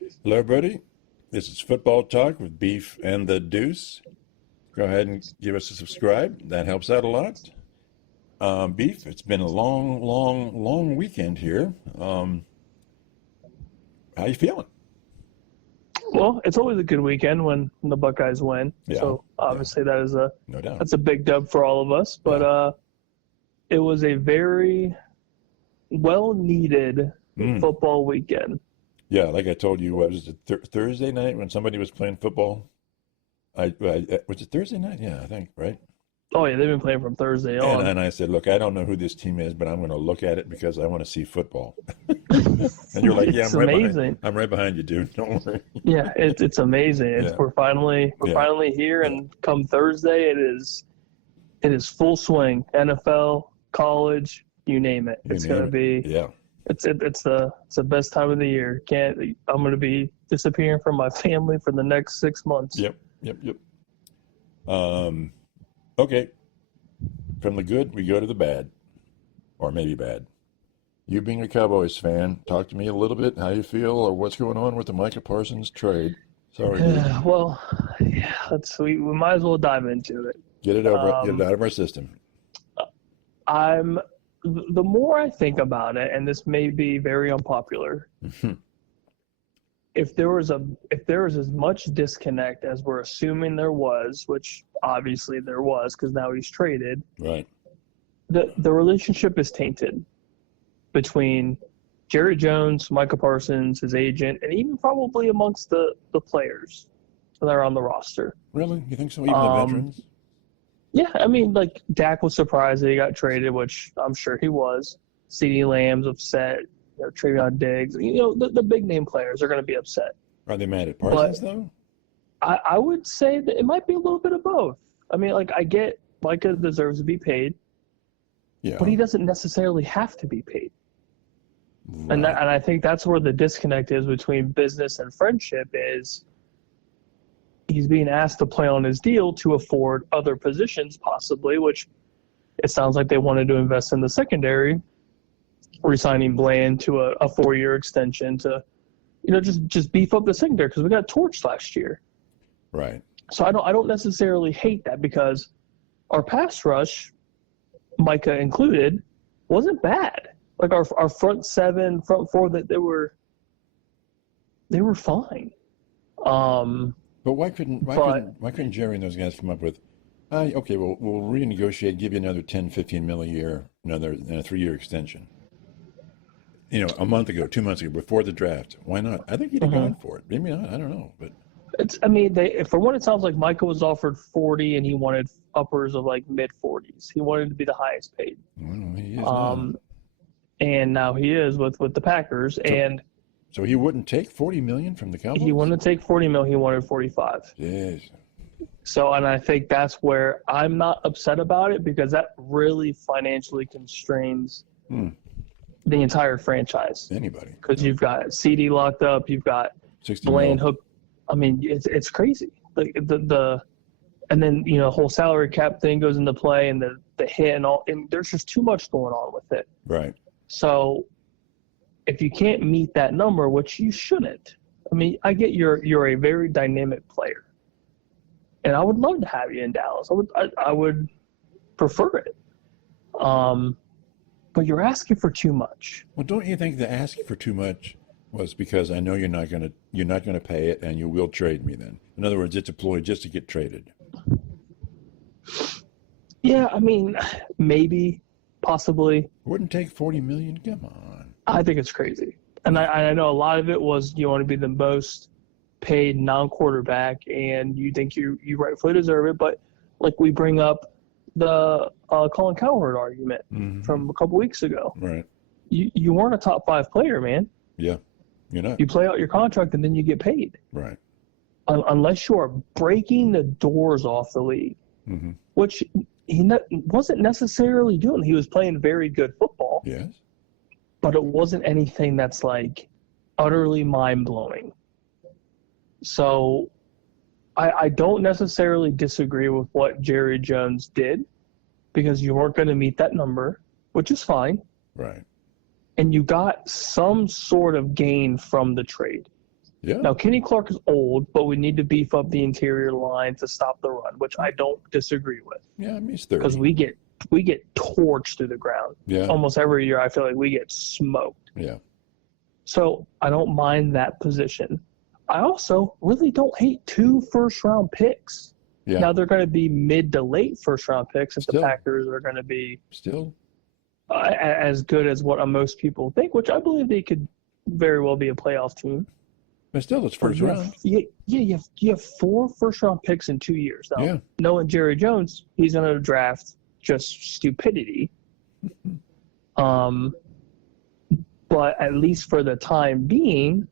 Hello, everybody. This is Football Talk with Beef and the Deuce. Go ahead and give us a subscribe. That helps out a lot. Beef, it's been a long weekend here. How you feeling? Well, it's always a good weekend when the Buckeyes win. Yeah, So obviously that is no doubt. that's a big dub for all of us. But it was a very well needed football weekend. Yeah, like I told you, what was it, Thursday night when somebody was playing football? Was it Thursday night? Yeah, I think, right? Oh yeah, they've been playing from Thursday on. And I said, look, I don't know who this team is, but I'm going to look at it because I want to see football. And you're like, yeah, It's amazing. I'm right behind you, dude. Don't worry. Yeah, it's amazing. Yeah. We're finally here, and come Thursday, it is full swing. NFL, college, you name it. It's going to be. Yeah. It's the best time of the year. I'm going to be disappearing from my family for the next 6 months. Yep. Okay. From the good, we go to the bad, or maybe bad. You being a Cowboys fan, talk to me a little bit. How you feel, or what's going on with the Micah Parsons trade? Sorry. Well, yeah, we might as well dive into it. Get it out of our system. The more I think about it, and this may be very unpopular, if there was as much disconnect as we're assuming there was, which obviously there was because now he's traded, right? The relationship is tainted between Jerry Jones, Micah Parsons, his agent, and even probably amongst the players that are on the roster. Really? You think so? Even the veterans? Yeah, I mean, like, Dak was surprised that he got traded, which I'm sure he was. CeeDee Lamb's upset. Travion Diggs. The big-name players are going to be upset. Are they mad at Parsons, though? I would say that it might be a little bit of both. I mean, like, I get Micah deserves to be paid, but he doesn't necessarily have to be paid. Right. And I think that's where the disconnect is between business and friendship is he's being asked to play on his deal to afford other positions possibly, which it sounds like they wanted to invest in the secondary, re-signing Bland to a 4-year extension to, just beef up the secondary because we got torched last year. Right. So I don't necessarily hate that because our pass rush, Micah included, wasn't bad. Like our front seven, front four, that they were fine. But why couldn't Jerry and those guys come up with, okay, we'll renegotiate, give you another 10, 15 mil a year, another 3-year extension. A month ago, 2 months ago, before the draft. Why not? I think he'd have gone for it. Maybe not. I don't know. But for one, it sounds like Micah was offered 40 and he wanted uppers of like mid-40s. He wanted to be the highest paid. Well, he is now. And now he is with the Packers. So he wouldn't take $40 million from the Cowboys? He wouldn't take $40 million. He wanted 45. Yes. So, and I think that's where I'm not upset about it because that really financially constrains the entire franchise. Anybody. Because you've got CD locked up. You've got Blaine hooked. I mean, it's crazy. Like and then, whole salary cap thing goes into play and the hit and all. And there's just too much going on with it. Right. So if you can't meet that number, which you shouldn't, I mean, I get you're a very dynamic player, and I would love to have you in Dallas. I would prefer it, but you're asking for too much. Well, don't you think the asking for too much was because I know you're not gonna pay it, and you will trade me then? In other words, it's a ploy just to get traded. Yeah, I mean, maybe, possibly. Wouldn't take $40 million. Come on. I think it's crazy. And I know a lot of it was you want to be the most paid non-quarterback, and you think you rightfully deserve it. But, like, we bring up the Colin Cowherd argument from a couple weeks ago. Right. You weren't a top 5 player, man. Yeah, you're not. You play out your contract, and then you get paid. Right. Unless you are breaking the doors off the league, which he wasn't necessarily doing. He was playing very good football. Yes. But it wasn't anything that's like utterly mind-blowing. So I don't necessarily disagree with what Jerry Jones did because you weren't going to meet that number, which is fine. Right. And you got some sort of gain from the trade. Yeah. Now, Kenny Clark is old, but we need to beef up the interior line to stop the run, which I don't disagree with. Yeah, I mean, he's 30. Because we get torched through the ground. Yeah. Almost every year, I feel like we get smoked. Yeah. So I don't mind that position. I also really don't hate 2 first-round picks. Yeah. Now, they're going to be mid to late first-round picks if Still. the Packers are going to be Still as good as what most people think, which I believe they could very well be a playoff team. But still, it's first round. Yeah, you have 4 first-round picks in 2 years. Now, Yeah. knowing Jerry Jones, he's going to draft just stupidity. But at least for the time being,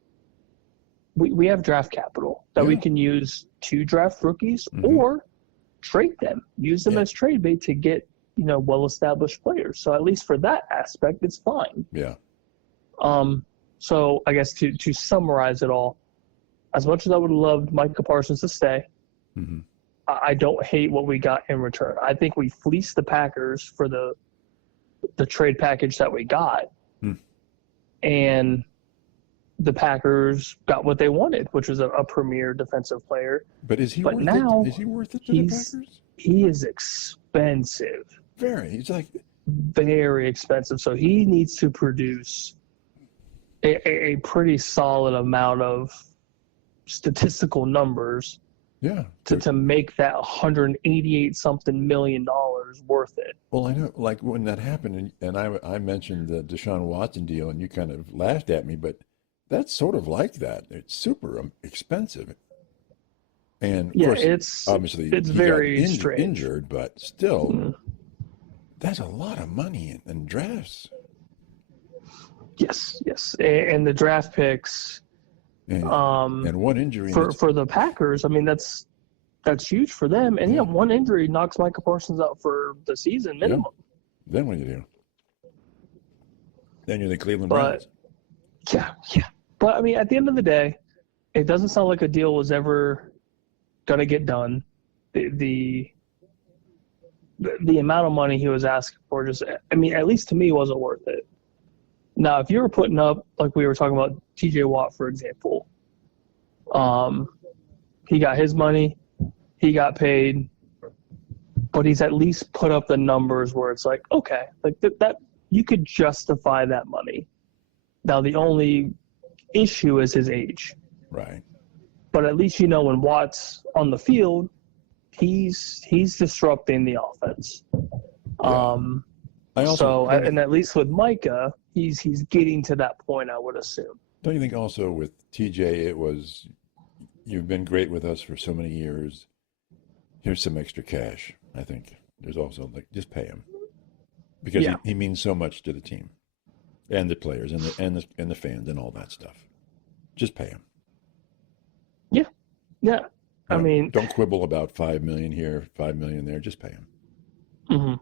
we have draft capital that we can use to draft rookies or trade them, use them as trade bait to get, well-established players. So at least for that aspect, it's fine. Yeah. So I guess to summarize it all, as much as I would have loved Micah Parsons to stay, I don't hate what we got in return. I think we fleeced the Packers for the trade package that we got. And the Packers got what they wanted, which was a premier defensive player. But is he worth it? Is he worth it to the Packers? He is expensive. Very. He's like very expensive. So he needs to produce a pretty solid amount of statistical numbers to make that $188-something million worth it. Well, I know, like when that happened, and I mentioned the Deshaun Watson deal, and you kind of laughed at me, but that's sort of like that. It's super expensive. And of course, it's obviously it's he very got injured, but still, that's a lot of money in drafts. Yes, and the draft picks, and one injury for the Packers. I mean, that's huge for them. And one injury knocks Micah Parsons out for the season minimum. Yeah. Then what do you do? Then you're the Cleveland Browns. Yeah. But I mean, at the end of the day, it doesn't sound like a deal was ever going to get done. The amount of money he was asking for at least to me, wasn't worth it. Now, if you were putting up, like we were talking about TJ Watt, for example, he got his money, he got paid, but he's at least put up the numbers where it's like, okay, like that you could justify that money. Now, the only issue is his age. Right. But at least when Watt's on the field, he's disrupting the offense. Yeah. And at least with Micah, he's getting to that point, I would assume. Don't you think also with TJ, it was, you've been great with us for so many years. Here's some extra cash. I think there's also just pay him because he means so much to the team and the players and the fans and all that stuff. Just pay him. Yeah. I mean, don't quibble about $5 million here, $5 million there. Just pay him.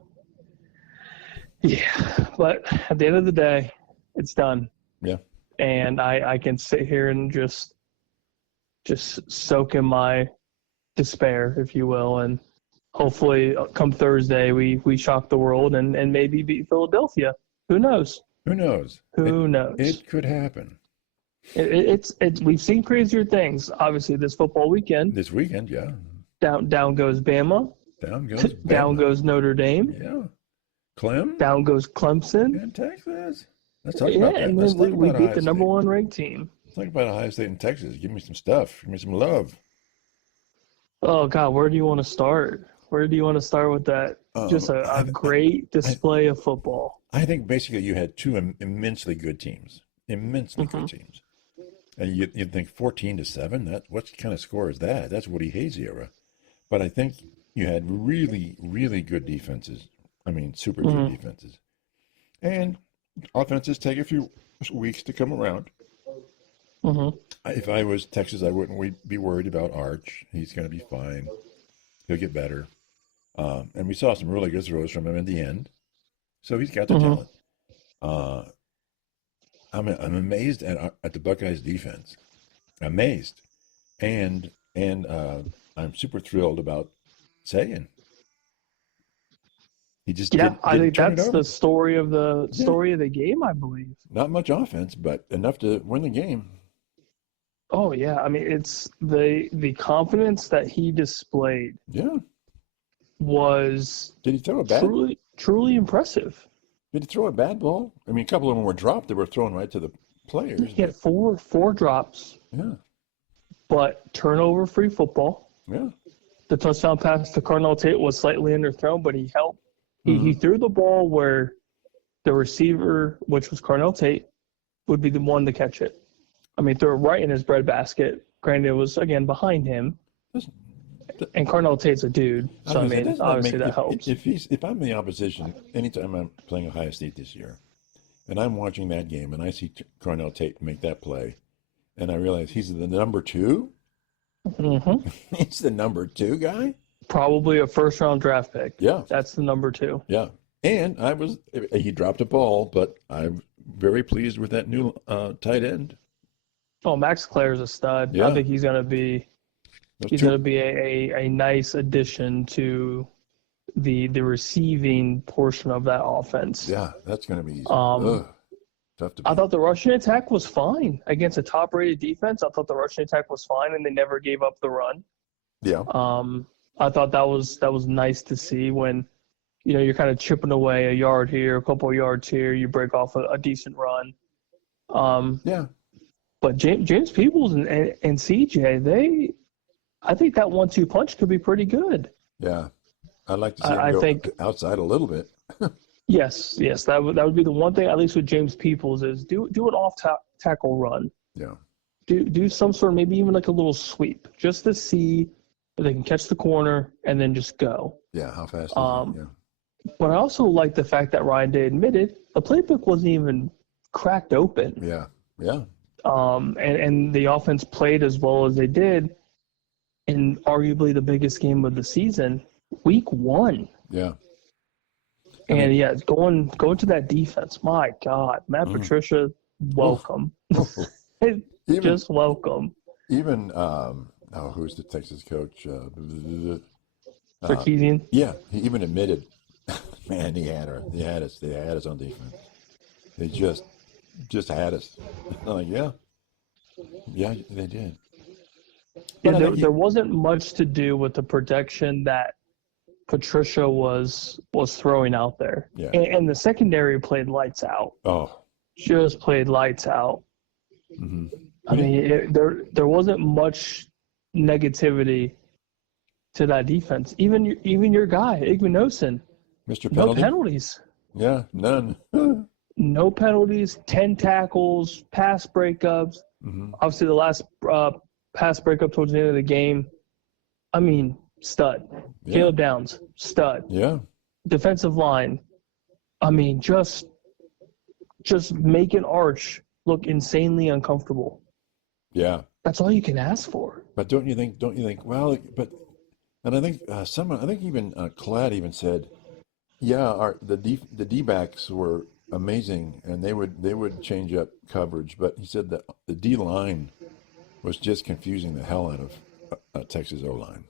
Yeah, but at the end of the day, it's done. Yeah. And I can sit here and just soak in my despair, if you will, and hopefully come Thursday we shock the world and maybe beat Philadelphia. Who knows? Who knows? It could happen. It's we've seen crazier things. Obviously, this football weekend. This weekend, yeah. Down goes Bama. Down goes Notre Dame. Yeah. Clem. Down goes Clemson. And Texas. Let's talk about that. And then we beat the number 1 ranked team. Let's talk about Ohio State and Texas. Give me some stuff. Give me some love. Oh, God, where do you want to start? Where do you want to start with that? Just a great display of football. I think basically you had 2 immensely good teams. Good teams. And you'd think 14-7, what kind of score is that? That's Woody Hayes era. But I think you had really, really good defenses. I mean, super good defenses. And offenses take a few weeks to come around. If I was Texas, I wouldn't be worried about Arch. He's going to be fine. He'll get better. And we saw some really good throws from him at the end. So he's got the talent. I'm amazed at the Buckeyes defense. Amazed. And I'm super thrilled about Sagan. He just I think that's the story of the game, I believe. Not much offense, but enough to win the game. Oh yeah, I mean it's the confidence that he displayed. Yeah. Was Did he throw a bad? Truly impressive. Did he throw a bad ball? I mean, a couple of them were dropped. They were thrown right to the players. He had four drops. Yeah. But turnover-free football. Yeah. The touchdown pass to Carnell Tate was slightly underthrown, but he helped. He threw the ball where the receiver, which was Carnell Tate, would be the one to catch it. I mean, threw it right in his breadbasket. Granted, it was, again, behind him. And Carnell Tate's a dude, so I mean, obviously that helps. If I'm the opposition, anytime I'm playing Ohio State this year, and I'm watching that game, and I see Carnell Tate make that play, and I realize he's the number 2. Mm-hmm. He's the number 2 guy. Probably a first-round draft pick. Yeah, that's the number 2. Yeah, and he dropped a ball, but I'm very pleased with that new tight end. Oh, Max Clare's a stud. Yeah. I think he's going to be. He's going to be a nice addition to the receiving portion of that offense. Yeah, that's going to be tough to beat. I thought the rushing attack was fine against a top-rated defense. I thought the rushing attack was fine, and they never gave up the run. Yeah. I thought that was nice to see when, you're kind of chipping away a yard here, a couple of yards here, you break off a decent run. Yeah. But James Peoples and CJ, I think that 1-2 punch could be pretty good. Yeah, I'd like to see him go outside a little bit. Yes, that would be the one thing, at least with James Peoples, is do an off tackle run. Yeah. Do some sort of, maybe even like a little sweep, just to see if they can catch the corner and then just go. Yeah, how fast is it? Yeah. But I also like the fact that Ryan Day admitted the playbook wasn't even cracked open. Yeah, yeah. And the offense played as well as they did in arguably the biggest game of the season, week 1. Yeah. And going to that defense, my God, Matt Patricia, welcome. Just welcome. Even who's the Texas coach? Sarkisian. Yeah, he even admitted, man, he had us on defense. They just had us. I'm like, yeah, they did. Yeah, there wasn't much to do with the protection that Patricia was throwing out there. Yeah. And the secondary played lights out. Oh. Just played lights out. Mm-hmm. I mean, there wasn't much negativity to that defense. Even your guy, Igmanosin. Mr. Penalty? No penalties. Yeah, none. No penalties, 10 tackles, pass breakups. Mm-hmm. Obviously, the last pass breakup towards the end of the game, I mean, stud. Yeah. Caleb Downs, stud. Yeah. Defensive line, I mean, just making Arch look insanely uncomfortable. Yeah. That's all you can ask for. But don't you think, well, and I think I think even Cladd even said, yeah, the D-backs were amazing, and they would change up coverage, but he said that the D-line was just confusing the hell out of Texas O-line.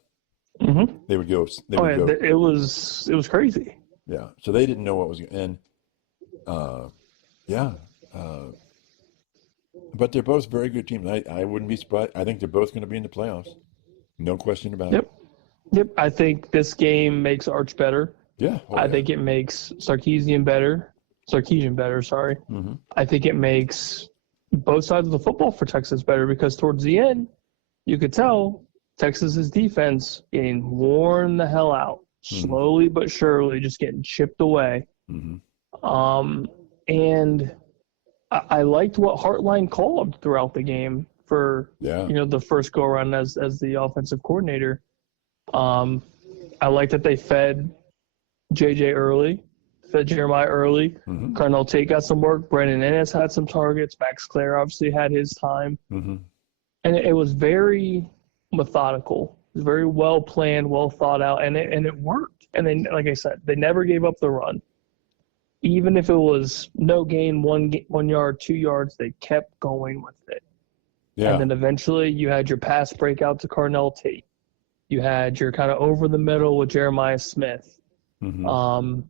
Mm-hmm. They would go. It was crazy. Yeah, so they didn't know what was, and but they're both very good teams. I wouldn't be surprised. I think they're both going to be in the playoffs. No question about it. Yep. I think this game makes Arch better. Yeah. I think it makes Sarkisian better, sorry. Mm-hmm. I think it makes both sides of the football for Texas better because towards the end, you could tell Texas's defense getting worn the hell out, slowly but surely, just getting chipped away. Mm-hmm. And I liked what Hartline called throughout the game for the first go around as the offensive coordinator. I like that they fed JJ early, fed Jeremiah early. Mm-hmm. Carnell Tate got some work. Brandon Ennis had some targets. Max Clare obviously had his time. Mm-hmm. And it was very methodical. It was very well planned, well thought out, and it worked. And then, like I said, they never gave up the run. Even if it was no gain, 1 yard, 2 yards, they kept going with it. Yeah. And then eventually you had your pass breakout to Carnell Tate. You had your kind of over the middle with Jeremiah Smith. Mm-hmm.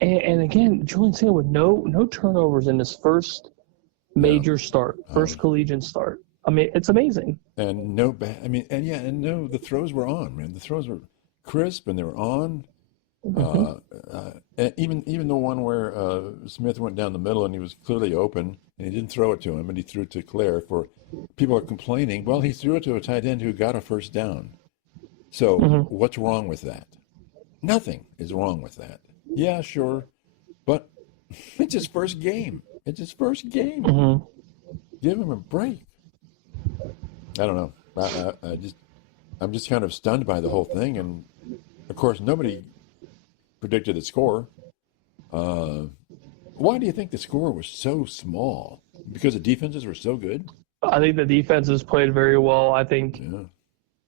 And again, Julian Samuel with no turnovers in his first major start, first collegiate start. I mean, it's amazing. And the throws were on, man. The throws were crisp and they were on. And even the one where Smith went down the middle and he was clearly open and he didn't throw it to him and he threw it to Claire. For people are complaining, well, he threw it to a tight end who got a first down. So what's wrong with that? Nothing is wrong with that. Yeah, sure, but it's his first game. Give him a break. I don't know. I'm just kind of stunned by the whole thing, and of course nobody predicted the score. Why do you think the score was so small? Because the defenses were so good? I think the defenses played very well. I think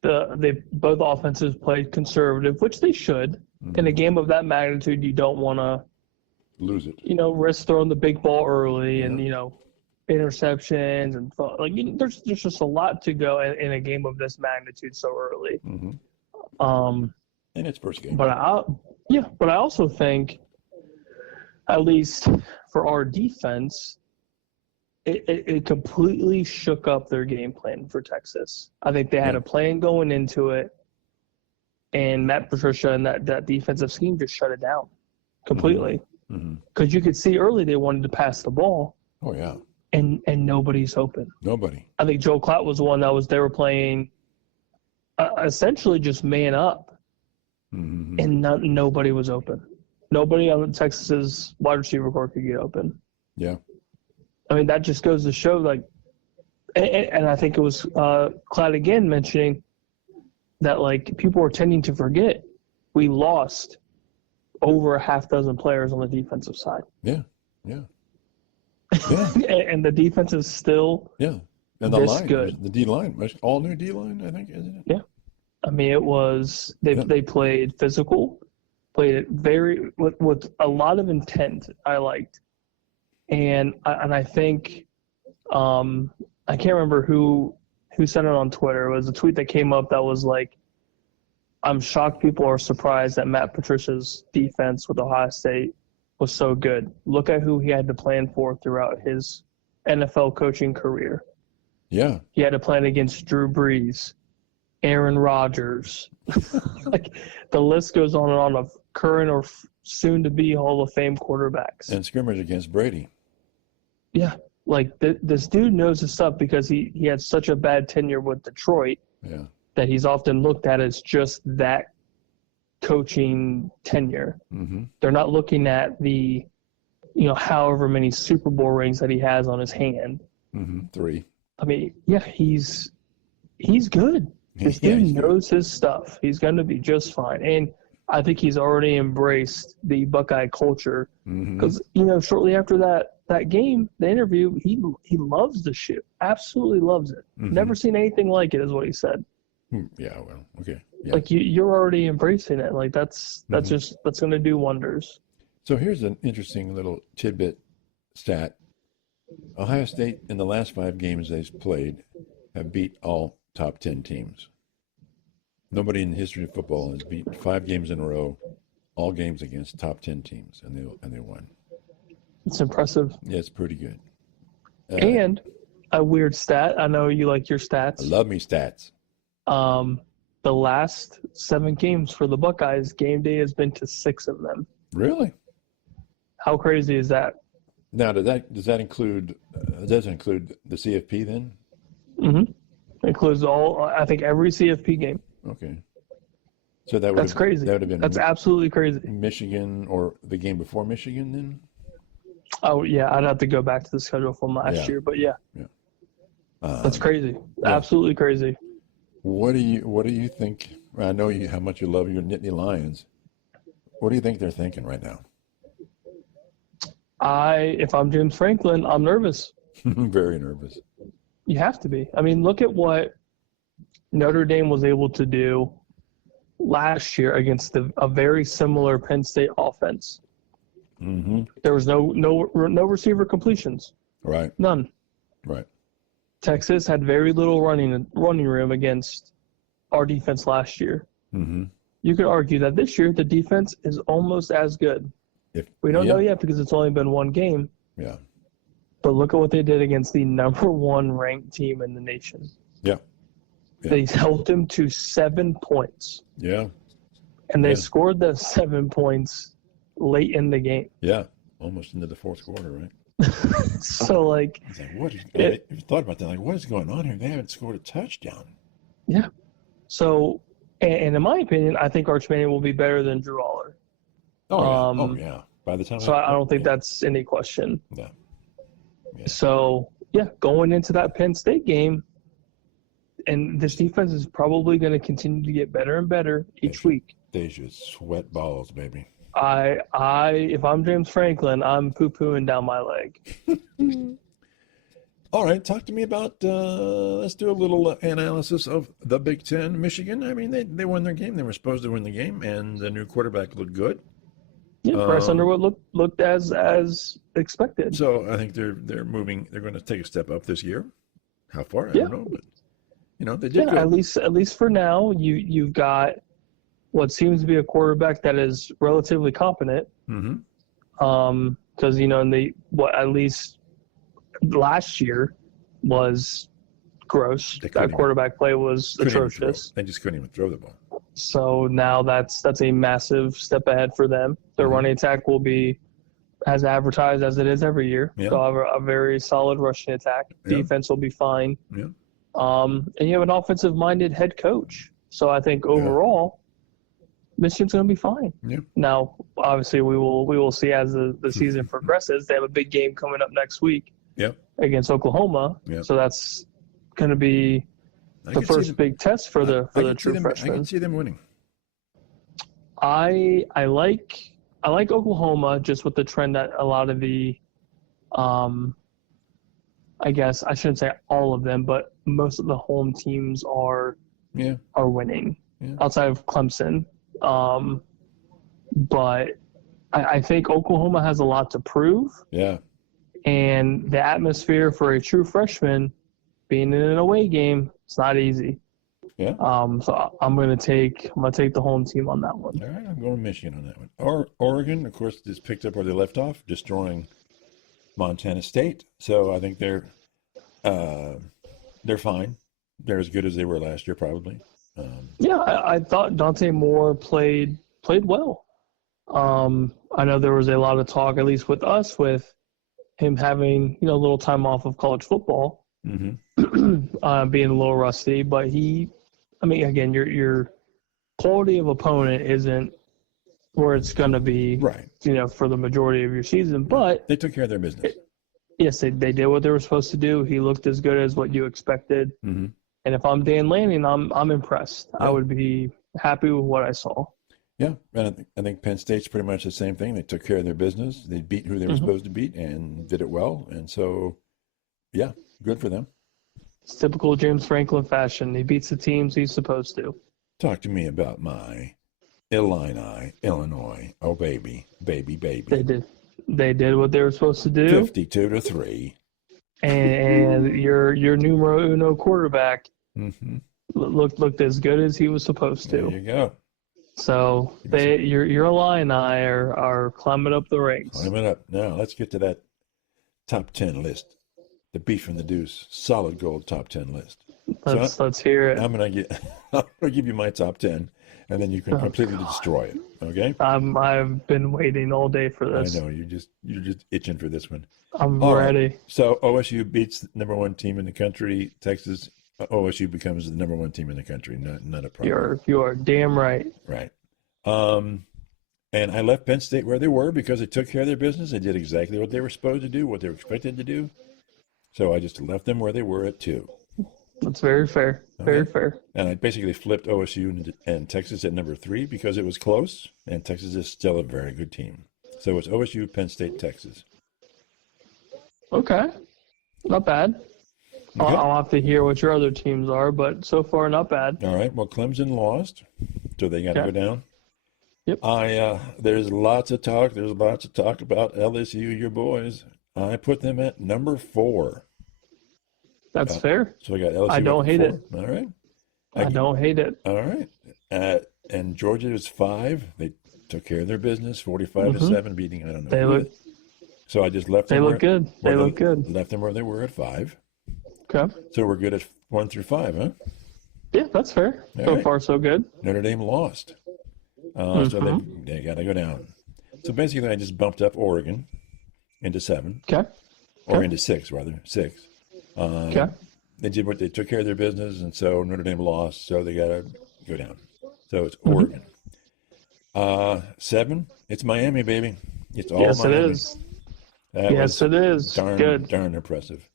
both offenses played conservative, which they should. In a game of that magnitude, you don't want to lose it. Risk throwing the big ball early and interceptions and there's just a lot to go in a game of this magnitude so early. And it's first game. But I also think, at least for our defense, it completely shook up their game plan for Texas. I think they had a plan going into it, and Matt Patricia and that defensive scheme just shut it down completely. Because you could see early they wanted to pass the ball. Oh, yeah. And nobody's open. Nobody. I think Joe Klatt was the one they were playing essentially just man up, and nobody was open. Nobody on Texas's wide receiver corps could get open. Yeah. I mean, that just goes to show, and I think it was Klatt again mentioning that, people are tending to forget we lost over a half dozen players on the defensive side. Yeah. And the defense is still and the line, good. The D line, all new D line, I think, isn't it? Yeah, I mean it was they played physical, played it with a lot of intent. I liked, and I think I can't remember who said it on Twitter. It was a tweet that came up that was like, "I'm shocked people are surprised that Matt Patricia's defense with Ohio State was so good. Look at who he had to plan for throughout his NFL coaching career." Yeah. He had to plan against Drew Brees, Aaron Rodgers. The list goes on and on of current or soon-to-be Hall of Fame quarterbacks. And scrimmage against Brady. Yeah. This dude knows his stuff because he had such a bad tenure with Detroit that he's often looked at as just that coaching tenure. They're not looking at the however many Super Bowl rings that he has on his hand. 3. I mean, he's good. This dude knows his stuff. He's going to be just fine. And I think he's already embraced the Buckeye culture because shortly after that game, the interview, he loves the shit. Absolutely loves it. Never seen anything like it, is what he said. Yeah, well, okay. Yeah. You're already embracing it. That's going to do wonders. So here's an interesting little tidbit stat. Ohio State in the last 5 games they've played have beat all top 10 teams. Nobody in the history of football has beat 5 games in a row, all games against top 10 teams, and they won. It's impressive. Yeah, it's pretty good. And a weird stat. I know you like your stats. I love me stats. The last 7 games for the Buckeyes, game day has been to 6 of them. Really? How crazy is that? Now, does that include the CFP then? Includes I think every CFP game. Okay. So that's crazy. That's absolutely crazy. Michigan or the game before Michigan then? Oh yeah, I'd have to go back to the schedule from last year, but yeah. That's crazy. Yeah. Absolutely crazy. What do you think? I know how much you love your Nittany Lions. What do you think they're thinking right now? If I'm James Franklin, I'm nervous. Very nervous. You have to be. I mean, look at what Notre Dame was able to do last year against a very similar Penn State offense. There was no receiver completions. Right. None. Right. Texas had very little running room against our defense last year. You could argue that this year the defense is almost as good. We don't know yet because it's only been 1 game. Yeah. But look at what they did against the number 1 ranked team in the nation. Yeah. They held them to 7 points. Yeah. And they scored those 7 points late in the game. Yeah. Almost into the fourth quarter, right? So, like... I was like, what is... I thought about that. Like, what is going on here? They haven't scored a touchdown. Yeah. So, and in my opinion, I think Arch Manning will be better than Drew Aller. Oh, yeah. By the time... So I don't think that's any question. No. Yeah. So, going into that Penn State game, and this defense is probably going to continue to get better and better each week. They should sweat balls, baby. If I'm James Franklin, I'm poo-pooing down my leg. All right, talk to me about, let's do a little analysis of the Big Ten. Michigan, I mean, they won their game. They were supposed to win the game, and the new quarterback looked good. Yeah, Bryce Underwood looked as expected. So I think they're moving. They're going to take a step up this year. How far? I don't know, but they did good. At least for now, you've got what seems to be a quarterback that is relatively competent. Mm-hmm. Because at least last year was gross. That quarterback play was atrocious. They just couldn't even throw the ball. So now that's a massive step ahead for them. Their running attack will be as advertised as it is every year. Yeah. They'll have a very solid rushing attack. Yeah. Defense will be fine. Yeah. And you have an offensive-minded head coach. So I think overall, Michigan's going to be fine. Yeah. Now, obviously, we will see as the season progresses. They have a big game coming up next week against Oklahoma. Yep. So that's going to be the first big test for the true freshmen. I can see them winning. I like Oklahoma just with the trend that a lot of the, I guess I shouldn't say all of them, but most of the home teams are winning outside of Clemson. But I think Oklahoma has a lot to prove. Yeah. And the atmosphere for a true freshman being in an away game, it's not easy. Yeah. So I'm gonna take the home team on that one. All right, I'm going Michigan on that one. Oregon, of course, just picked up where they left off, destroying Montana State. So I think they're fine. They're as good as they were last year, probably. I thought Dante Moore played well. I know there was a lot of talk, at least with us, with him having a little time off of college football, being a little rusty. But again, your quality of opponent isn't where it's going to be, right? For the majority of your season. But they took care of their business. Yes, they did what they were supposed to do. He looked as good as what you expected. Mm-hmm. And if I'm Dan Lanning, I'm impressed. Yeah. I would be happy with what I saw. Yeah, and I think Penn State's pretty much the same thing. They took care of their business. They beat who they were supposed to beat and did it well. And so, good for them. It's typical James Franklin fashion. He beats the teams he's supposed to. Talk to me about my Illini, Illinois. Oh, baby. They did what they were supposed to do. 52-3. And your numero uno quarterback looked as good as he was supposed to. There you go. So your Illini are climbing up the ranks. Climbing up. Now let's get to that top 10 list. The Beef and the Deuce, solid gold top 10 list. Let's hear it. I'm gonna give you my top 10, and then you can completely destroy it. Okay? I've been waiting all day for this. I know you're just itching for this one. I'm ready. Right. So OSU beats the number one team in the country. Texas, OSU becomes the number one team in the country. Not a problem. You are damn right. Right. And I left Penn State where they were because they took care of their business. They did exactly what they were supposed to do, what they were expected to do. So I just left them where they were at 2. That's very fair. Okay. Very fair. And I basically flipped OSU and Texas at number 3 because it was close, and Texas is still a very good team. So it's OSU, Penn State, Texas. Okay. Not bad. Okay. I'll have to hear what your other teams are, but so far not bad. All right. Well, Clemson lost, so they got to go down. Yep. There's lots of talk. There's lots of talk about LSU, your boys. I put them at number 4. That's fair. So I got LSU. I don't hate it. All right. I don't hate it. All right. And Georgia is 5. They took care of their business, 45-7, beating. I don't know. So I just left them. They look good. They look good. Left them where they were at 5. Okay. So we're good at 1 through 5, huh? Yeah, that's fair. So far, so good. Notre Dame lost. So they got to go down. So basically, I just bumped up Oregon into 7. Okay. Or into 6, rather. 6. Okay. They took care of their business, and so Notre Dame lost, so they got to go down. So it's Oregon. 7, it's Miami, baby. It's all Miami. It is. Yes, it is. Darn impressive.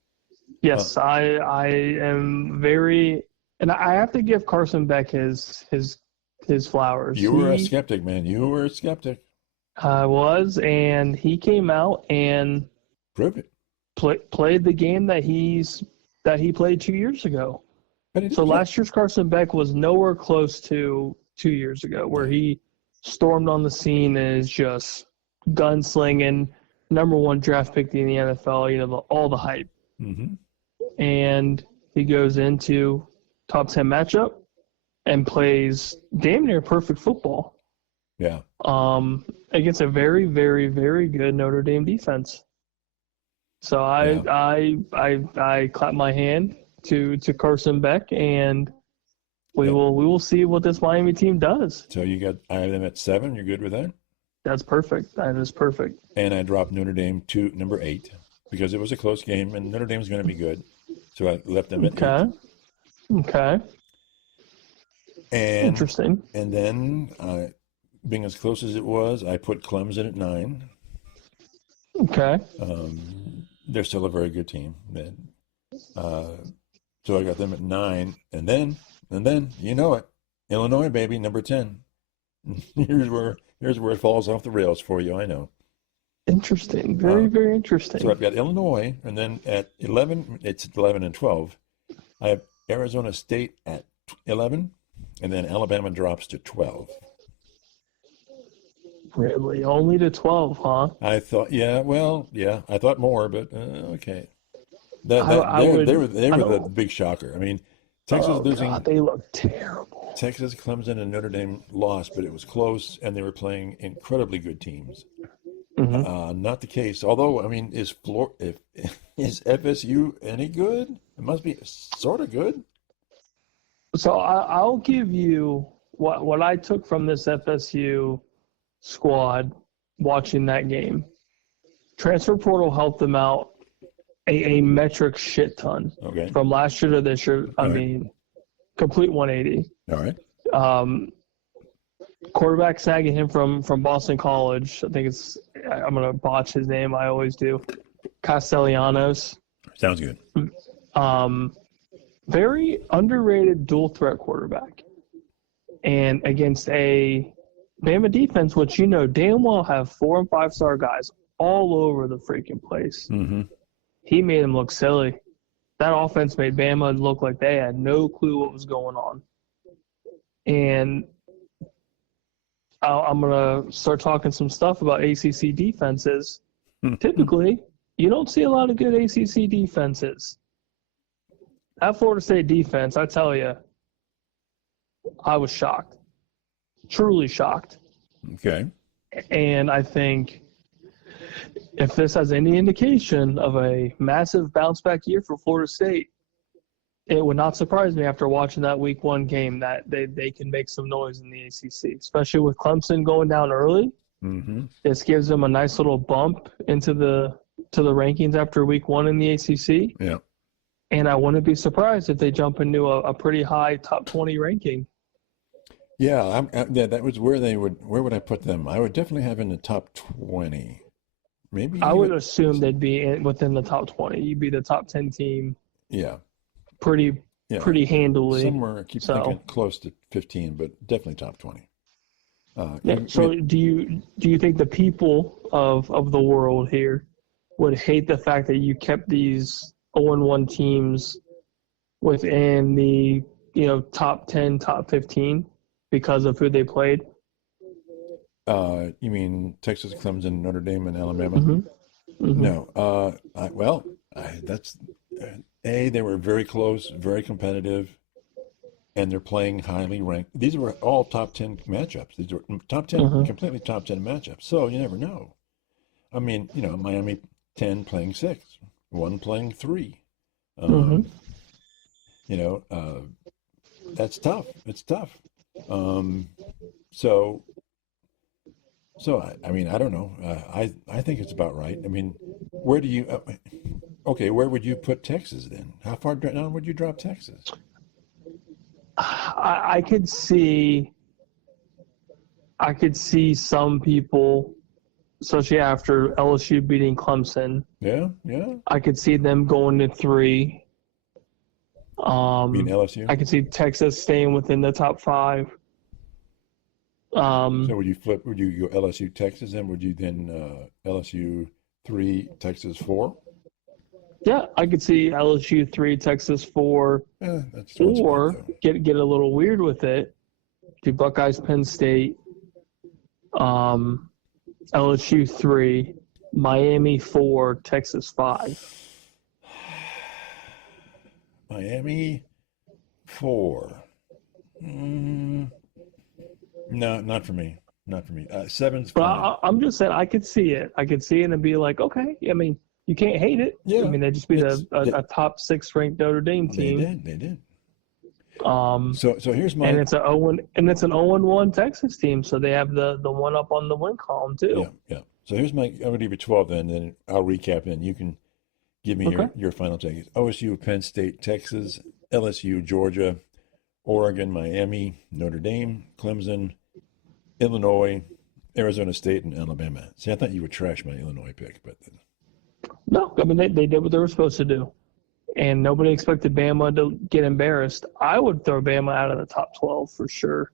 Yes, I am very, and I have to give Carson Beck his flowers. You were a skeptic, man. You were a skeptic. I was, and he came out and proved it. Played the game that he played 2 years ago. So last year's Carson Beck was nowhere close to 2 years ago, where he stormed on the scene and is just gunslinging, number 1 draft pick in the NFL. You know, all the hype. Mm-hmm. And he goes into top 10 matchup and plays damn near perfect football. Yeah. Against a very, very, very good Notre Dame defense. So I clap my hand to Carson Beck, and we will see what this Miami team does. So I have them at 7. You're good with that? That's perfect. That is perfect. And I dropped Notre Dame to number 8 because it was a close game, and Notre Dame's going to be good. So I left them at 8. Okay. And interesting. And then, being as close as it was, I put Clemson at 9. Okay. They're still a very good team. So I got them at 9, and then you know it, Illinois, baby, number 10. Here's where it falls off the rails for you. I know. Interesting. Very interesting. So I've got Illinois, and then at 11, it's 11 and 12. I have Arizona State at 11, and then Alabama drops to 12. Really? Only to 12, huh? I thought, I thought more, but okay. They were the big shocker. I mean, Texas losing. God, they look terrible. Texas, Clemson, and Notre Dame lost, but it was close, and they were playing incredibly good teams. Mm-hmm. Not the case. Although, I mean, is FSU any good? It must be sort of good. So I'll give you what I took from this FSU squad watching that game. Transfer portal helped them out a metric shit ton. Okay. From last year to this year. I mean, complete 180. All right. Quarterback snagging him from Boston College. I think I'm going to botch his name. I always do. Castellanos. Sounds good. Very underrated dual threat quarterback. And against a Bama defense, which you know damn well have 4- and 5-star guys all over the freaking place. Mm-hmm. He made them look silly. That offense made Bama look like they had no clue what was going on. And I'm going to start talking some stuff about ACC defenses. Typically, you don't see a lot of good ACC defenses. That Florida State defense, I tell you, I was shocked. Truly shocked. Okay. And I think if this has any indication of a massive bounce-back year for Florida State, it would not surprise me after watching that Week 1 game that they can make some noise in the ACC, especially with Clemson going down early. Mm-hmm. This gives them a nice little bump into the rankings after Week 1 in the ACC. Yeah. And I wouldn't be surprised if they jump into a pretty high top 20 ranking. Yeah, that was where would I put them? I would definitely have in the top 20. Maybe I would assume they'd be within the top 20. You'd be the top 10 team. Yeah. Pretty handily. Somewhere, I keep thinking close to 15, but definitely top 20. So do you think the people of the world here would hate the fact that you kept these 0-1 teams within the top 10, top 15 because of who they played? You mean Texas, Clemson, Notre Dame, and Alabama? Mm-hmm. Mm-hmm. No. They were very close, very competitive, and they're playing highly ranked. These were all top 10 matchups. These were top 10, completely top 10 matchups. So you never know. I mean, Miami 10 playing 6, 1 playing 3. You know, that's tough. It's tough. So I mean, I don't know. I think it's about right. I mean, where do you? Okay, where would you put Texas then? How far down would you drop Texas? I could see some people, especially after LSU beating Clemson. Yeah. I could see them going to 3. Beating LSU. I could see Texas staying within the top 5. So would you flip? Would you go LSU Texas, and would you then LSU 3 Texas 4? Yeah, I could see LSU 3 Texas 4. Yeah, that's or get a little weird with it. Do Buckeyes Penn State, LSU 3, Miami 4, Texas 5. Miami 4. No, not for me. Not for me. 7's fine. But I'm just saying I could see it. I could see it and be like, okay. I mean, you can't hate it. Yeah. I mean, they just beat a top 6 ranked Notre Dame team. They did. So here's my. And it's an 0-1 Texas team, so they have the one up on the win column too. Yeah. So here's my. I'm gonna give you 12 then I'll recap and you can give me your final take. OSU, Penn State, Texas, LSU, Georgia, Oregon, Miami, Notre Dame, Clemson, Illinois, Arizona State, and Alabama. See, I thought you would trash my Illinois pick, but no, I mean they did what they were supposed to do, and nobody expected Bama to get embarrassed. I would throw Bama out of the top 12 for sure.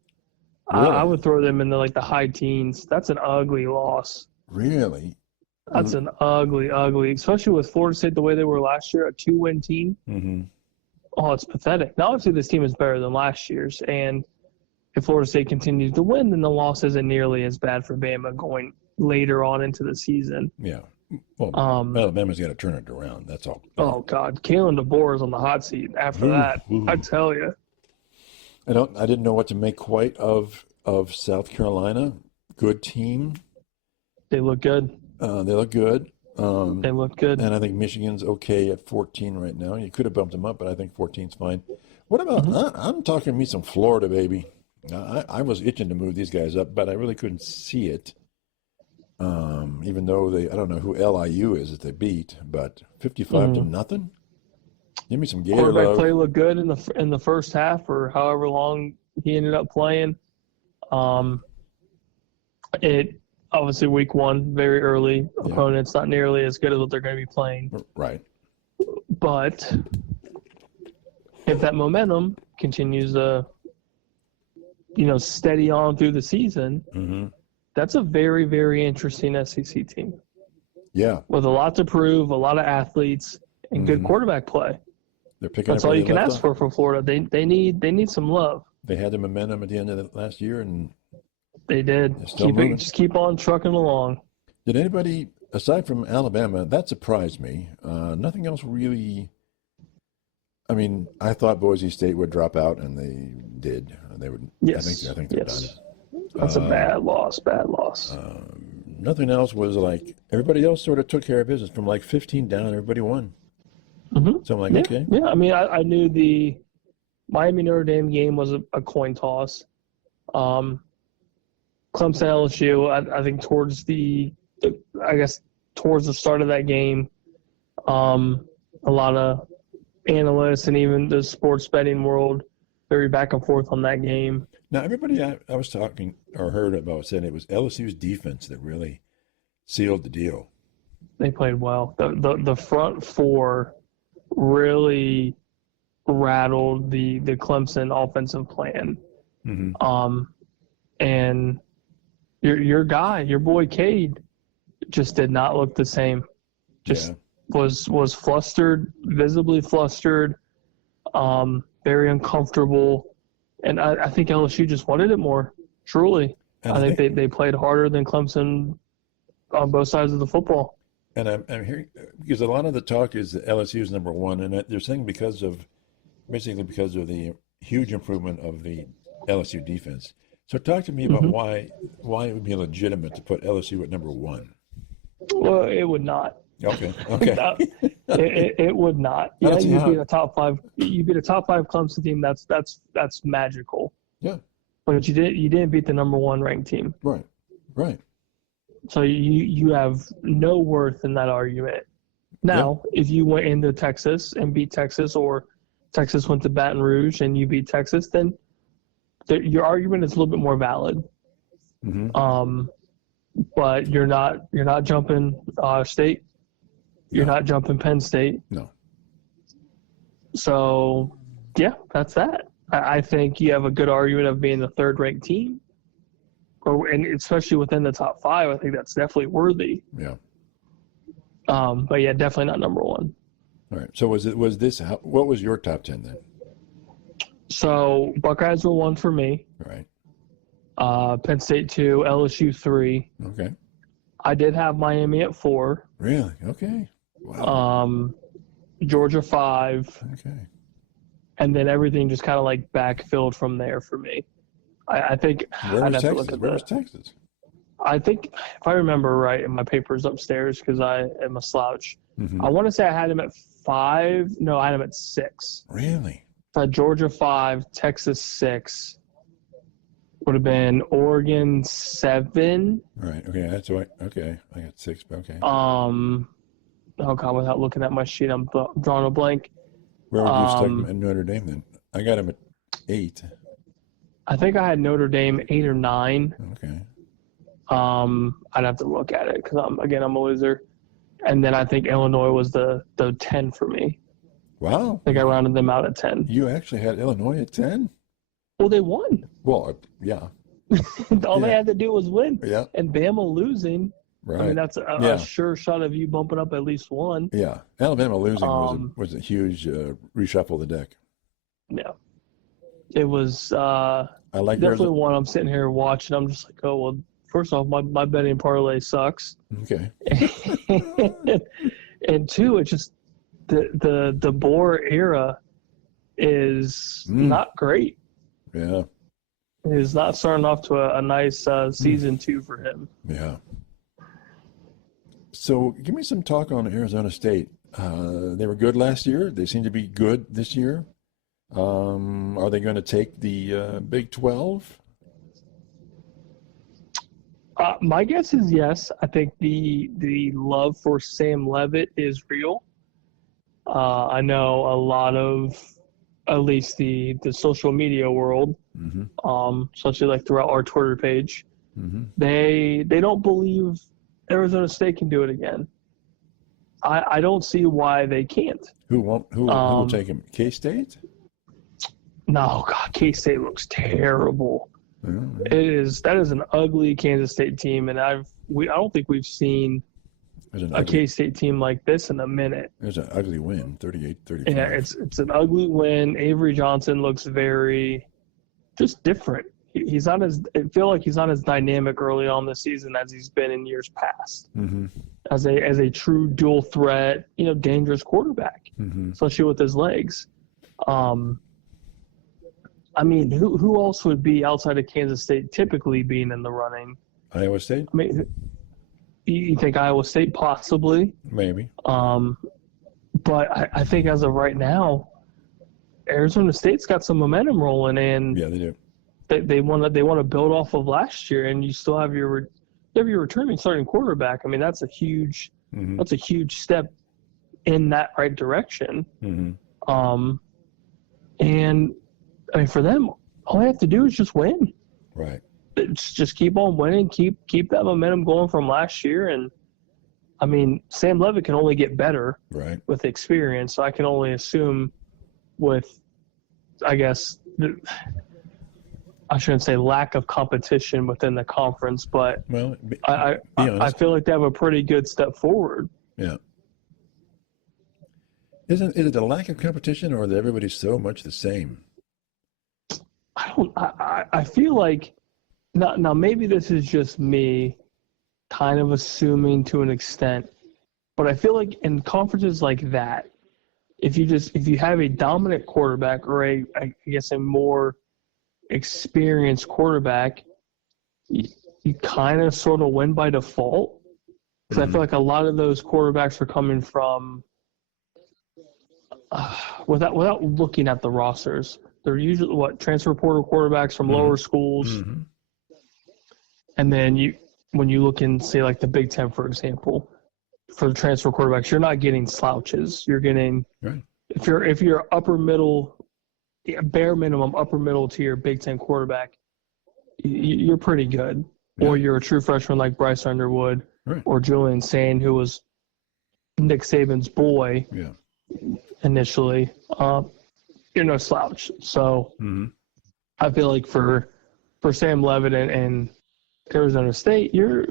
Really? I would throw them in the high teens. That's an ugly loss. Really? That's an ugly, especially with Florida State the way they were last year, a 2-win team. Mm-hmm. Oh, it's pathetic. Now, obviously, this team is better than last year's, and if Florida State continues to win, then the loss isn't nearly as bad for Bama going later on into the season. Yeah. Well, Alabama's got to turn it around. That's all. Oh, God. Kalen DeBoer is on the hot seat after that. I tell you. I didn't know what to make quite of South Carolina. Good team. They look good. They look good. They look good. And I think Michigan's okay at 14 right now. You could have bumped them up, but I think 14's fine. What about, I'm talking me some Florida, baby. I was itching to move these guys up, but I really couldn't see it. Even though I don't know who LIU is that they beat, but 55-0. Give me some Gator Quarterback love. play looked good in the first half or however long he ended up playing. It obviously week 1, very early. Opponents not nearly as good as what they're going to be playing. Right. But if that momentum continues to, steady on through the season, that's a very, very interesting SEC team. Yeah. With a lot to prove, a lot of athletes, and good quarterback play. They're picking That's up all you can ask for from Florida. They need some love. They had the momentum at the end of the last year, and they did. Just keep on trucking along. Did anybody, aside from Alabama, that surprised me? Nothing else really. I mean, I thought Boise State would drop out, and they did. They would. Yes. I think they're done. That's a bad loss. Nothing else was like everybody else sort of took care of business from 15 down. Everybody won. So I'm like, okay. Yeah, I mean, I knew the Miami Notre Dame game was a coin toss. Clemson LSU, I think towards the start of that game, a lot of analysts and even the sports betting world very back and forth on that game. Now, everybody I was talking or heard about said it was LSU's defense that really sealed the deal. They played well. The front four really rattled the Clemson offensive plan. And your guy, your boy Cade, just did not look the same. Was flustered, visibly flustered, very uncomfortable. And I think LSU just wanted it more, truly. And I think they played harder than Clemson on both sides of the football. And I'm hearing, because a lot of the talk is that LSU is number one, and they're saying because of the huge improvement of the LSU defense. So talk to me about why it would be legitimate to put LSU at number one. Well, it would not. Okay. No, it would not. Yeah, you beat a top five. You beat a top five Clemson team. That's magical. Yeah. But you didn't beat the number one ranked team. Right. Right. So you have no worth in that argument. Now, if you went into Texas and beat Texas, or Texas went to Baton Rouge and you beat Texas, then your argument is a little bit more valid. Mm-hmm. But you're not jumping State. You're not jumping Penn State. No. So, yeah, that's that. I think you have a good argument of being the third-ranked team, and especially within the top five. I think that's definitely worthy. Yeah. But yeah, definitely not number one. All right. So what was your top 10 then? So Buckeyes were 1 for me. All right. Penn State 2, LSU 3. Okay. I did have Miami at 4. Really? Okay. Wow. Georgia 5. Okay. And then everything just kind of like backfilled from there for me. I think Where was Texas? I think, if I remember right, in my papers upstairs, because I am a slouch, I want to say I had him at 5. No, I had him at 6. Really? So Georgia 5, Texas 6. Would have been Oregon 7. Right. Okay. That's right. Okay. I got 6. Okay. Oh God! Without looking at my sheet, I'm drawing a blank. Where would you stick him in Notre Dame then? I got him at 8. I think I had Notre Dame 8 or 9. Okay. I'd have to look at it because I'm a loser. And then I think Illinois was the 10 for me. Wow. I think I rounded them out at 10. You actually had Illinois at 10? Well, they won. Well, yeah. All they had to do was win. Yeah. And Bama losing. Right. I mean, that's a sure shot of you bumping up at least 1. Yeah. Alabama losing was a huge reshuffle of the deck. Yeah. It was I like definitely one I'm sitting here watching. I'm just like, oh, well, first off, my betting parlay sucks. Okay. And 2, it's just the Boer era is not great. Yeah. He's not starting off to a nice season 2 for him. Yeah. So give me some talk on Arizona State. They were good last year. They seem to be good this year. Are they going to take the Big 12? My guess is yes. I think the love for Sam Leavitt is real. I know a lot of, at least the social media world, especially like throughout our Twitter page, they don't believe Arizona State can do it again. I don't see why they can't. Who will take him? K-State? No, God, K-State looks terrible. Mm-hmm. That is an ugly Kansas State team, and I don't think we've seen a K-State team like this in a minute. There's an ugly win, 38-35. Yeah, it's an ugly win. Avery Johnson looks very just different. He's not as – I feel like he's not as dynamic early on this season as he's been in years past. As a true dual threat, dangerous quarterback, especially with his legs. I mean, who else would be outside of Kansas State typically being in the running? Iowa State? I mean, you think Iowa State possibly? Maybe. But I think as of right now, Arizona State's got some momentum rolling in. Yeah, they do. They want to build off of last year, and you still have your returning starting quarterback. I mean, that's a huge step in that right direction. And I mean, for them, all they have to do is just win. Right. It's just keep on winning, keep that momentum going from last year. And I mean, Sam Leavitt can only get better with experience. So I can only assume with, I guess, I shouldn't say lack of competition within the conference, but I feel like they have a pretty good step forward. Yeah. Is it a lack of competition, or is everybody so much the same? I feel like now maybe this is just me kind of assuming to an extent, but I feel like in conferences like that, if you have a dominant quarterback or I guess a more experienced quarterback, you kind of sort of win by default. Because I feel like a lot of those quarterbacks are coming from, without looking at the rosters, they're usually transfer portal quarterbacks from lower schools. And then when you look in, say, like the Big Ten, for example, for the transfer quarterbacks, you're not getting slouches. You're getting, if you're upper middle, bare minimum upper middle tier Big Ten quarterback, you're pretty good. Or you're a true freshman like Bryce Underwood or Julian Sane, who was Nick Saban's boy initially. You're no slouch. So I feel like for Sam Leavitt and Arizona State, you're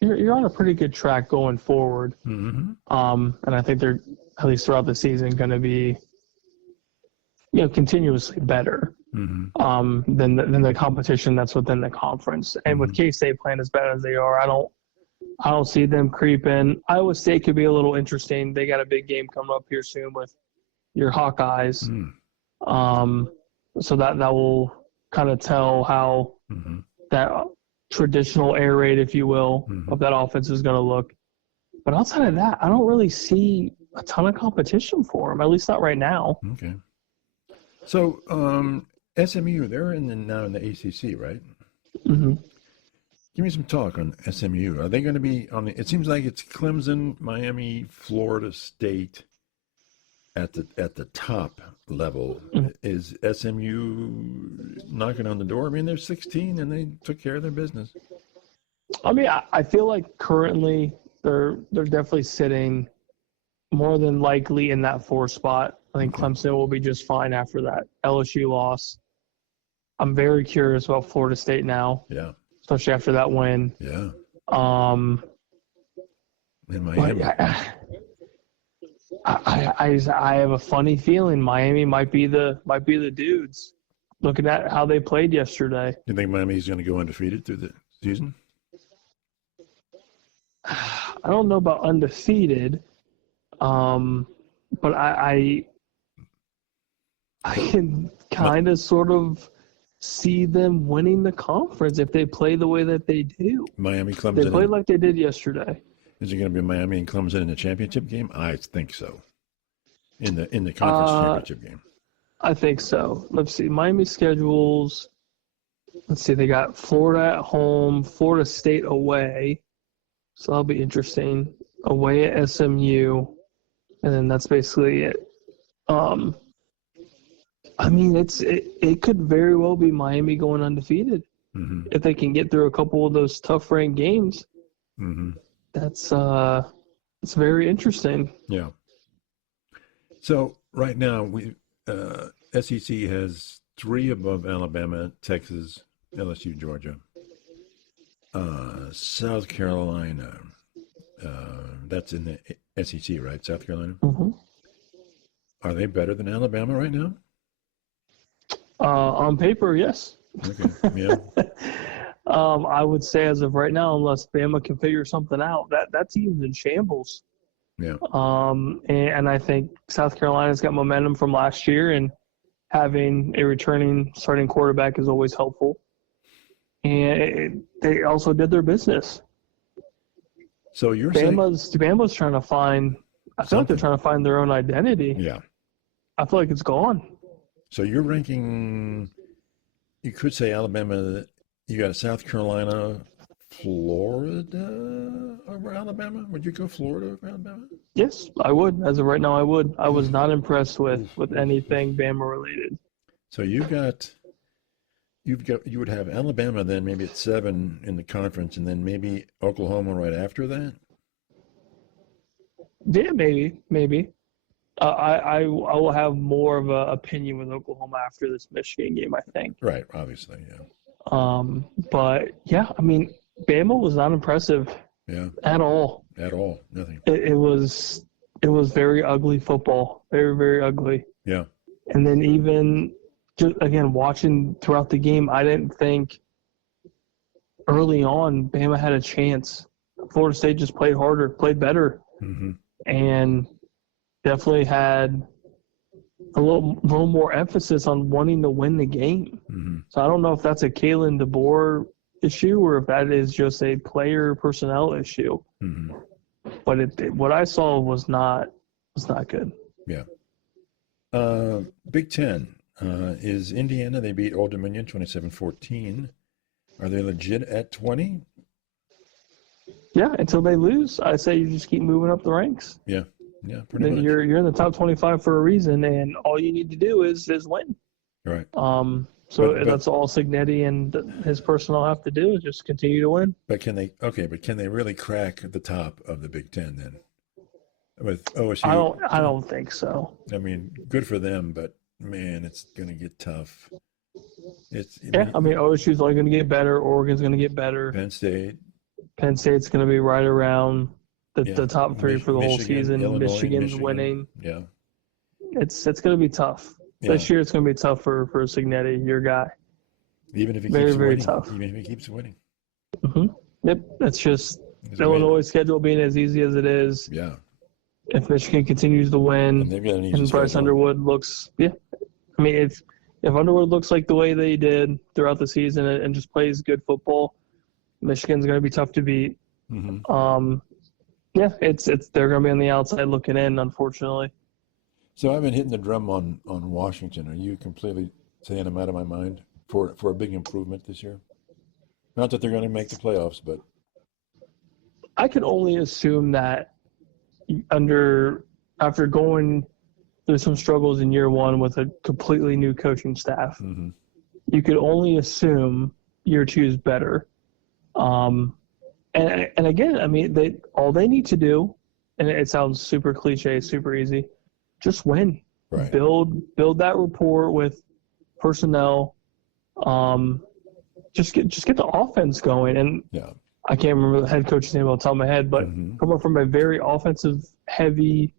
on a pretty good track going forward. And I think they're, at least throughout the season, going to be, continuously better than the competition that's within the conference. And with K-State playing as bad as they are, I don't see them creeping. Iowa State could be a little interesting. They got a big game coming up here soon with your Hawkeyes. So that will kind of tell how that traditional air raid, if you will, of that offense is going to look. But outside of that, I don't really see a ton of competition for them, at least not right now. Okay. So SMU, they're now in the ACC, right? Give me some talk on SMU. Are they going to be on the? It seems like it's Clemson, Miami, Florida State at the top level. Is SMU knocking on the door? I mean, they're 16 and they took care of their business. I mean, I feel like currently they're definitely sitting more than likely in that 4 spot. I think Clemson will be just fine after that LSU loss. I'm very curious about Florida State now. Yeah. Especially after that win. Yeah. And Miami. I have a funny feeling Miami might be the dudes. Looking at how they played yesterday. You think Miami's going to go undefeated through the season? I don't know about undefeated, but I can kind of sort of see them winning the conference if they play the way that they do. Miami, Clemson. They played like they did yesterday. Is it going to be Miami and Clemson in the championship game? I think so. In the conference championship game. I think so. Let's see. Miami schedules. Let's see. They got Florida at home, Florida State away. So that'll be interesting. Away at SMU. And then that's basically it. I mean, it could very well be Miami going undefeated if they can get through a couple of those tough ranked games. That's it's very interesting. Yeah. So right now SEC has 3 above Alabama, Texas, LSU, Georgia, South Carolina. That's in the SEC, right? South Carolina. Are they better than Alabama right now? On paper, yes. Okay. Yeah. I would say as of right now, unless Bama can figure something out, that team's in shambles. Yeah. And I think South Carolina's got momentum from last year, and having a returning starting quarterback is always helpful. And they also did their business. So you're Bama's trying to find. I feel like they're trying to find their own identity. Yeah. I feel like it's gone. So you're ranking. You could say Alabama. You got South Carolina, Florida over Alabama. Would you go Florida over Alabama? Yes, I would. As of right now, I would. I was not impressed with anything Bama related. So you would have Alabama then maybe at 7 in the conference, and then maybe Oklahoma right after that. Yeah, maybe. I will have more of an opinion with Oklahoma after this Michigan game, I think. Right, obviously, yeah. But yeah, I mean, Bama was not impressive. Yeah. At all. At all, nothing. It was very ugly football, very, very ugly. Yeah. And then even just again watching throughout the game, I didn't think early on Bama had a chance. Florida State just played harder, played better, and definitely had a little more emphasis on wanting to win the game. So I don't know if that's a Kalen DeBoer issue or if that is just a player personnel issue. Mm-hmm. But what I saw was not good. Yeah. Big Ten is Indiana. They beat Old Dominion 27-14. Are they legit at 20? Yeah, until they lose, I say you just keep moving up the ranks. Yeah, pretty much. You're in the top 25 for a reason, and all you need to do is win. Right. So that's all Signetti and his personnel have to do is just continue to win. But can they really crack the top of the Big Ten then? With OSU? I don't think so. I mean, good for them, but man, it's going to get tough. OSU's only going to get better. Oregon's going to get better. Penn State's going to be right around the top three for the whole season. Michigan, Michigan's winning. Yeah. It's going to be tough. Yeah. This year it's going to be tough for Signetti, your guy. Even if he keeps winning. Very tough. Even if he keeps winning. Mm-hmm. Yep. It's just Illinois' schedule being as easy as it is. Yeah. If Michigan continues to win and Bryce Underwood looks – if Underwood looks like the way they did throughout the season and just plays good football, Michigan's going to be tough to beat. Mm-hmm. They're going to be on the outside looking in, unfortunately. So I've been hitting the drum on Washington. Are you completely saying I'm out of my mind for a big improvement this year? Not that they're going to make the playoffs, but I can only assume that after going through some struggles in year one with a completely new coaching staff, mm-hmm. you could only assume year two is better. And again, all they need to do, and it sounds super cliche, super easy, just win. Right. Build that rapport with personnel. Just get the offense going. And yeah. I can't remember the head coach's name off the top of my head, but mm-hmm. coming from a very offensive-heavy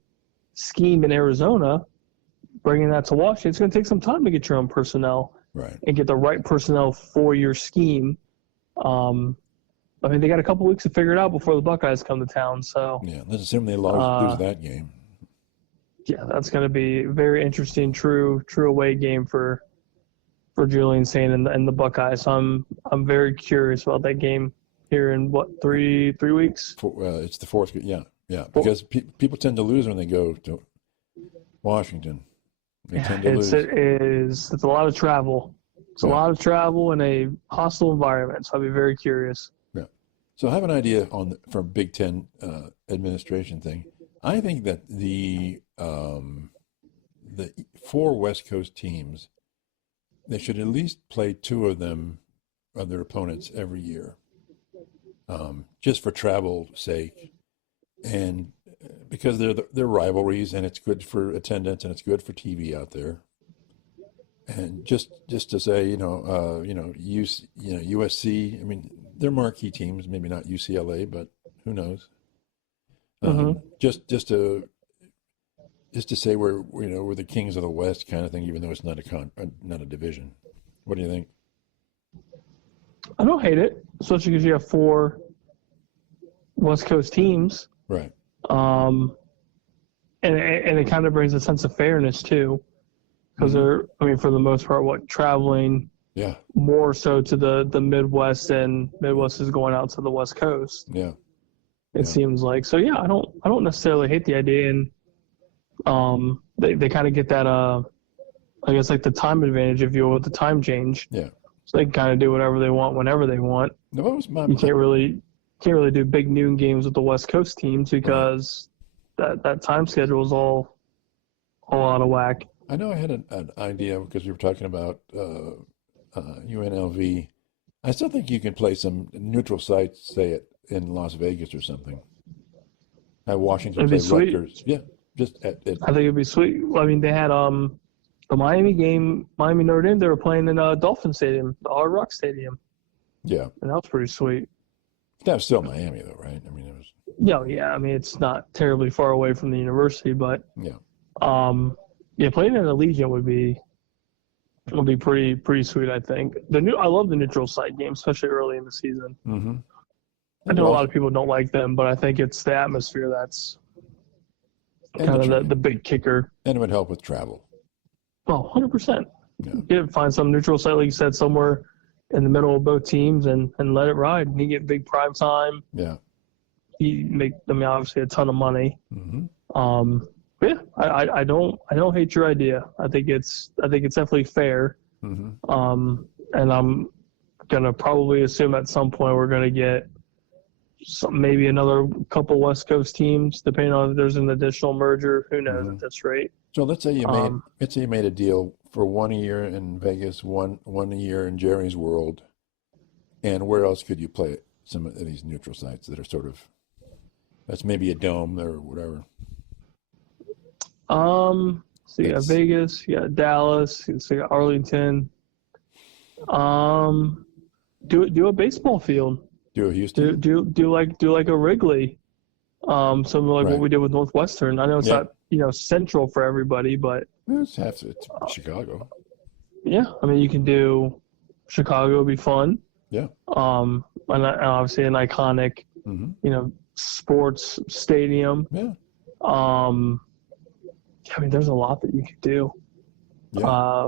scheme in Arizona, bringing that to Washington, it's going to take some time to get your own personnel and get the right personnel for your scheme. They got a couple weeks to figure it out before the Buckeyes come to town. So yeah, let's assume they lose that game. Yeah, that's going to be a very interesting, true away game for Julian Saint and the Buckeyes. So I'm very curious about that game here in 3 weeks. It's the fourth. Yeah, because people tend to lose when they go to Washington. They tend to lose. It's a lot of travel. It's a lot of travel in a hostile environment. So I'll be very curious. Yeah. So I have an idea from Big Ten administration thing. I think that the 4 West Coast teams, they should at least play 2 of their opponents every year, just for travel sake, and because they're rivalries, and it's good for attendance, and it's good for TV out there, and just to say, USC. I mean, they're marquee teams, maybe not UCLA, but who knows? Just to say we're the kings of the West kind of thing, even though it's not a division. What do you think? I don't hate it, especially because you have 4 West Coast teams, right? And it kind of brings a sense of fairness too, because mm-hmm. they're, for the most part, traveling more so to the Midwest, and Midwest is going out to the West Coast. Yeah. It seems like. So I don't necessarily hate the idea, and they kind of get that I guess like the time advantage, if you will, with the time change. Yeah. So they can kind of do whatever they want whenever they want. No, that was my. You can't really do big noon games with the West Coast teams because that time schedule is all out of whack. I know I had an idea because we were talking about UNLV. I still think you can play some neutral sites, say it in Las Vegas or something. Have Washington play Rutgers. Yeah, just at I think it'd be sweet. I mean, they had the Miami game, Miami Notre Dame. They were playing in Dolphin Stadium, the Hard Rock Stadium. Yeah, and that was pretty sweet. That was still Miami, though, right? I mean, it was. Yeah. I mean, it's not terribly far away from the university, but playing in Allegiant would be pretty sweet. I think I love the neutral site games, especially early in the season. Mm-hmm. I know a lot of people don't like them, but I think it's the atmosphere that's kind of the big kicker. And it would help with travel. Oh, 100%. Yeah. Find some neutral site, like you said, somewhere in the middle of both teams and let it ride. And he get big prime time. Yeah. He make obviously a ton of money. Mm-hmm. Yeah, I don't hate your idea. I think it's definitely fair. Mm-hmm. And I'm gonna probably assume at some point we're gonna get maybe another couple West Coast teams, depending on if there's an additional merger. Who knows at this rate? So let's say you made a deal for 1 year in Vegas, one year in Jerry's World, and where else could you play it? Some of these neutral sites that are sort of, that's maybe a dome or whatever. So you got Vegas, you got Dallas, you got Arlington. Do a baseball field. Do a Houston. Do like a Wrigley. Something like what we did with Northwestern. I know it's not central for everybody, but it's Chicago. Yeah, I mean you can do Chicago. Would be fun. Yeah. And obviously an iconic, sports stadium. Yeah. I mean, there's a lot that you could do. Yeah.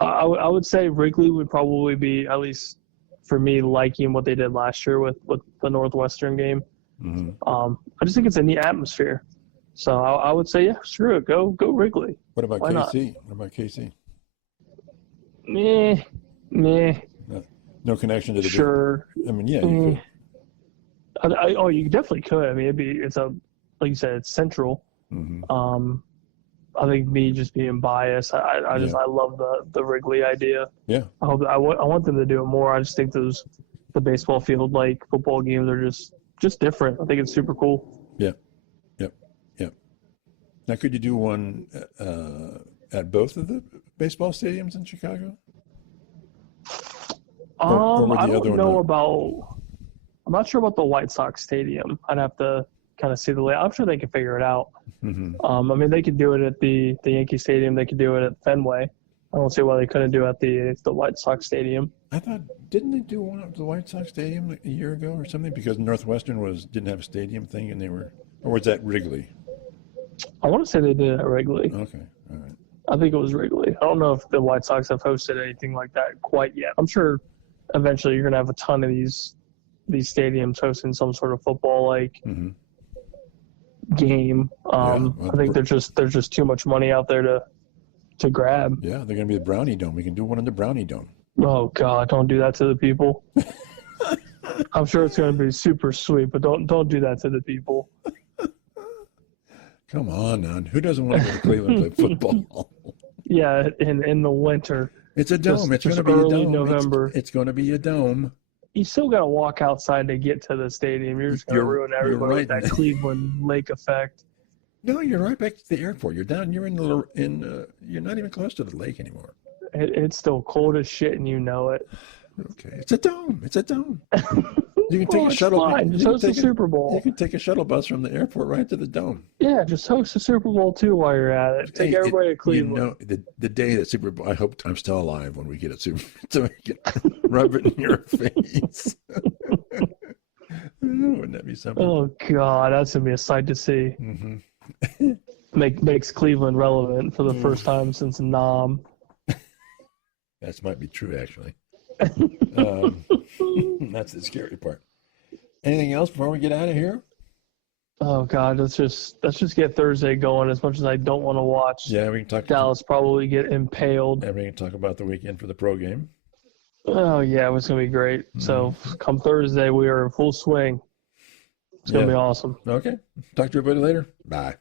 I would say Wrigley would probably be, at least for me, liking what they did last year with the Northwestern game. Mm-hmm. I just think it's a neat atmosphere. So I would say, yeah, screw it. Go Wrigley. What about KC? What about KC? Meh. No connection to the Sure. I mean, yeah, you could. You definitely could. I mean, it's like you said, it's central. Mm-hmm. I think me just being biased, I love the Wrigley idea. Yeah. I want them to do it more. I just think the baseball field like football games are just different. I think it's super cool. Yeah. Yep. Now, could you do one at both of the baseball stadiums in Chicago? I don't know about. I'm not sure about the White Sox stadium. I'd have to kind of see the layout. I'm sure they can figure it out. Mm-hmm. I mean, they could do it at the Yankee Stadium. They could do it at Fenway. I don't see why they couldn't do it at the White Sox Stadium. I thought, didn't they do one at the White Sox Stadium a year ago or something? Because Northwestern didn't have a stadium thing, and or was that Wrigley? I want to say they did it at Wrigley. Okay, all right. I think it was Wrigley. I don't know if the White Sox have hosted anything like that quite yet. I'm sure eventually you're going to have a ton of these stadiums hosting some sort of football game. I think there's just too much money out there to grab. Yeah, they're going to be the Brownie Dome. We can do one in the Brownie Dome. Oh God, don't do that to the people. I'm sure it's going to be super sweet, but don't do that to the people. Come on, now. Who doesn't want to go to Cleveland and play football? Yeah, in the winter. It's a dome. It's going to be a dome. November. It's going to be a dome. You still got to walk outside to get to the stadium. You're just going to ruin everybody with that Cleveland Lake effect. No, you're right back to the airport. You're down. You're you're not even close to the lake anymore. It's still cold as shit, and you know it. Okay, it's a dome. It's a dome. You can take a shuttle. Just host the Super Bowl. You can take a shuttle bus from the airport right to the dome. Yeah, just host the Super Bowl too while you're at it. Take everybody to Cleveland. The day that Super Bowl, I hope I'm still alive when we get a Super Bowl, so we can rub it in your face. Wouldn't that be something? Oh God, that's gonna be a sight to see. Mm-hmm. Makes Cleveland relevant for the first time since Nam. That might be true, actually. That's the scary part. Anything else before we get out of here? Oh God, let's just get Thursday going. As much as I don't want to watch, we can talk. Dallas probably get impaled. And we can talk about the weekend for the pro game. Oh yeah, it was gonna be great. So come Thursday, we are in full swing. It's gonna be awesome. Okay, talk to everybody later. Bye.